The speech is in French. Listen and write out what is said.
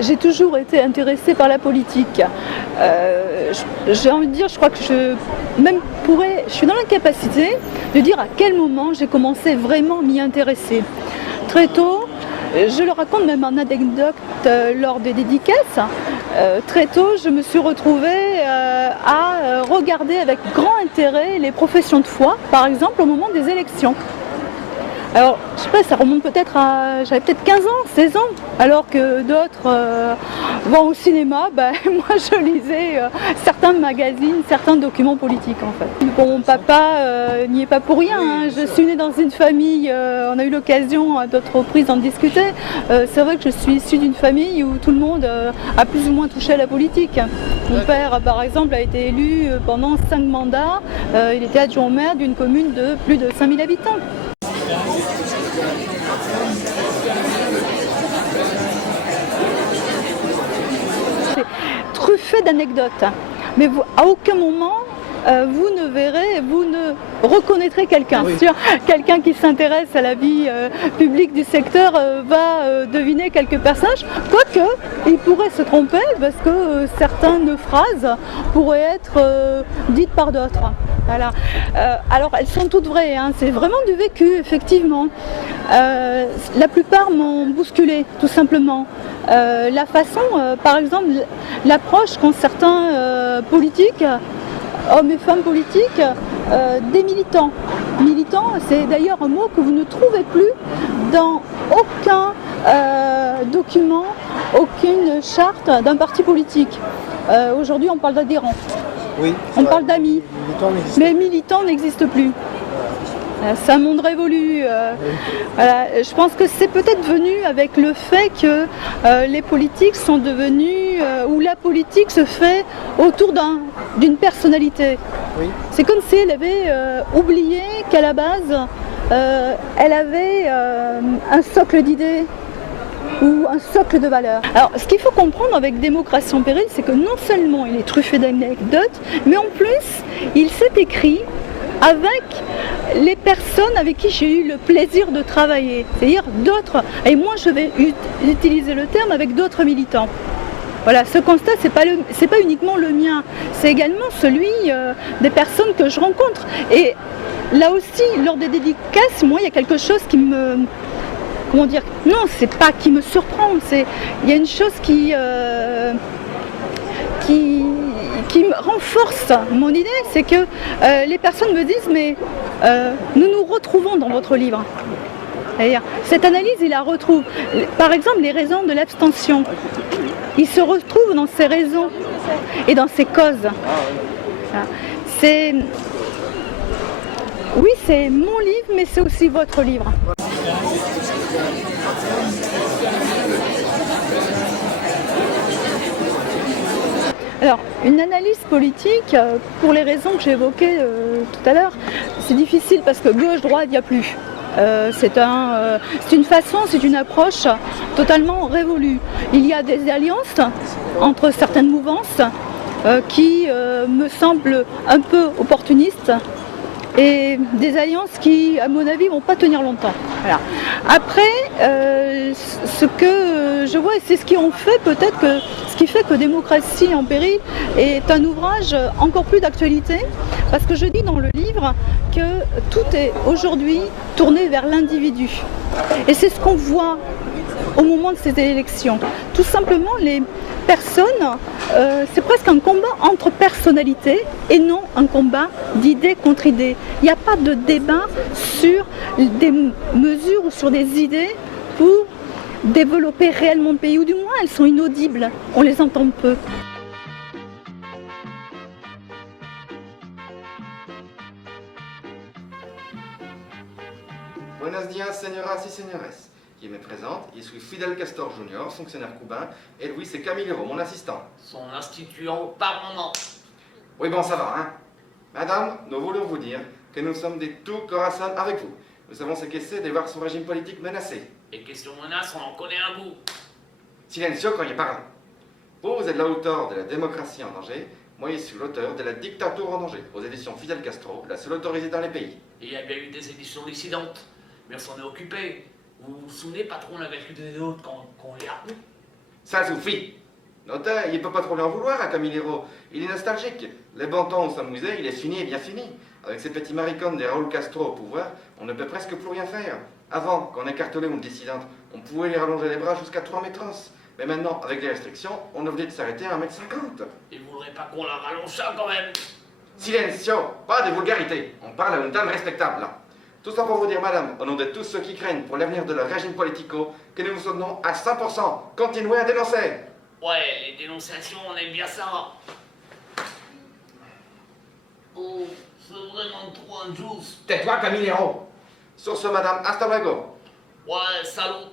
J'ai toujours été intéressée par la politique. J'ai envie de dire, je crois que je suis dans l'incapacité de dire à quel moment j'ai commencé vraiment à m'y intéresser. Très tôt, je le raconte même en anecdote lors des dédicaces, très tôt je me suis retrouvée à regarder avec grand intérêt les professions de foi, par exemple au moment des élections. Alors, je sais pas, ça remonte peut-être à... J'avais peut-être 15 ans, 16 ans, alors que d'autres vont au cinéma, moi je lisais certains magazines, certains documents politiques en fait. Bon, mon papa n'y est pas pour rien, hein. Je suis née dans une famille, on a eu l'occasion à d'autres reprises d'en discuter. C'est vrai que je suis issue d'une famille où tout le monde a plus ou moins touché à la politique. Mon père, par exemple, a été élu pendant 5 mandats, il était adjoint au maire d'une commune de plus de 5000 habitants. C'est truffé d'anecdotes, mais vous, à aucun moment vous ne reconnaîtrez quelqu'un. Oui. Quelqu'un qui s'intéresse à la vie publique du secteur va deviner quelques personnages, quoique il pourrait se tromper parce que certaines phrases pourraient être dites par d'autres. Voilà. Alors elles sont toutes vraies, hein. C'est vraiment du vécu, effectivement. La plupart m'ont bousculé, tout simplement. La façon, par exemple, l'approche qu'ont certains politiques, hommes et femmes politiques, des militants. Militants, c'est d'ailleurs un mot que vous ne trouvez plus dans aucun document, aucune charte d'un parti politique. Aujourd'hui, on parle d'adhérents. Oui, on parle d'amis, mais militants n'existent plus. C'est un monde révolu. Voilà. Je pense que c'est peut-être venu avec le fait que les politiques sont devenus, où la politique se fait autour d'une personnalité. Oui. C'est comme si elle avait oublié qu'à la base, elle avait un socle d'idées ou un socle de valeurs. Alors, ce qu'il faut comprendre avec Démocratie en péril, c'est que non seulement il est truffé d'anecdotes, mais en plus, il s'est écrit avec les personnes avec qui j'ai eu le plaisir de travailler, c'est-à-dire d'autres, et moi je vais utiliser le terme avec d'autres militants. Voilà, ce constat, c'est pas uniquement le mien, c'est également celui des personnes que je rencontre. Et là aussi, lors des dédicaces, moi, il y a quelque chose qui me... Comment dire? Non, c'est pas qui me surprend, il y a une chose qui me renforce mon idée, c'est que les personnes me disent mais nous nous retrouvons dans votre livre. C'est-à-dire, cette analyse, il la retrouve. Par exemple, les raisons de l'abstention. Il se retrouve dans ces raisons et dans ces causes. C'est... Oui, c'est mon livre, mais c'est aussi votre livre. Alors, une analyse politique, pour les raisons que j'ai évoquées tout à l'heure, c'est difficile parce que gauche-droite, il n'y a plus. C'est une façon, c'est une approche totalement révolue. Il y a des alliances entre certaines mouvances qui me semblent un peu opportunistes et des alliances qui, à mon avis, ne vont pas tenir longtemps. Voilà. Après, ce que je vois, et c'est ce qui fait que Démocratie en péril est un ouvrage encore plus d'actualité, parce que je dis dans le livre que tout est aujourd'hui tourné vers l'individu. Et c'est ce qu'on voit au moment de ces élections. Tout simplement, les personnes, c'est presque un combat entre personnalités et non un combat d'idées contre idées. Il n'y a pas de débat sur des mesures ou sur des idées pour développer réellement le pays, ou du moins elles sont inaudibles, on les entend peu. Buenos días, señoras y señores. Qui me présente, je suis Fidel Castor Junior, fonctionnaire cubain, et Louis c'est Camilero, mon assistant. Son instituant par moment. Oui bon, ça va, hein. Madame, nous voulons vous dire que nous sommes des tout corazón avec vous. Nous savons ce que c'est de voir son régime politique menacé. Et question menace, on en connaît un bout. Silencio quand il parle. Vous êtes l'auteur de La démocratie en danger. Moi, je suis l'auteur de La dictature en danger, aux éditions Fidel Castro, la seule autorisée dans les pays. Et il y a bien eu des éditions dissidentes. Mais on s'en est occupé. Vous vous souvenez, patron, on avait recruté des autres quand on les a retenus. Ça suffit. L'auteur, il peut pas trop lui en vouloir à Camilleri. Il est nostalgique. Les bons temps où s'amusait, il est fini et bien fini. Avec ces petits maricones des Raúl Castro au pouvoir, on ne peut presque plus rien faire. Avant, quand on écartelait une dissidente, on pouvait les rallonger les bras jusqu'à 3 mètres. Mais maintenant, avec les restrictions, on est obligé de s'arrêter à 1,50 m. Et vous voudrez pas qu'on la rallonge ça quand même? Silencio, pas de vulgarité. On parle à une dame respectable, là. Tout ça pour vous dire, madame, au nom de tous ceux qui craignent pour l'avenir de leur régime politico, que nous vous soutenons à 100%. Continuez à dénoncer. Ouais, les dénonciations, on aime bien ça. Oh, c'est vraiment trop injuste. Tais-toi, Camilleri. Sur ce, madame, hasta luego. Ouais, salaud.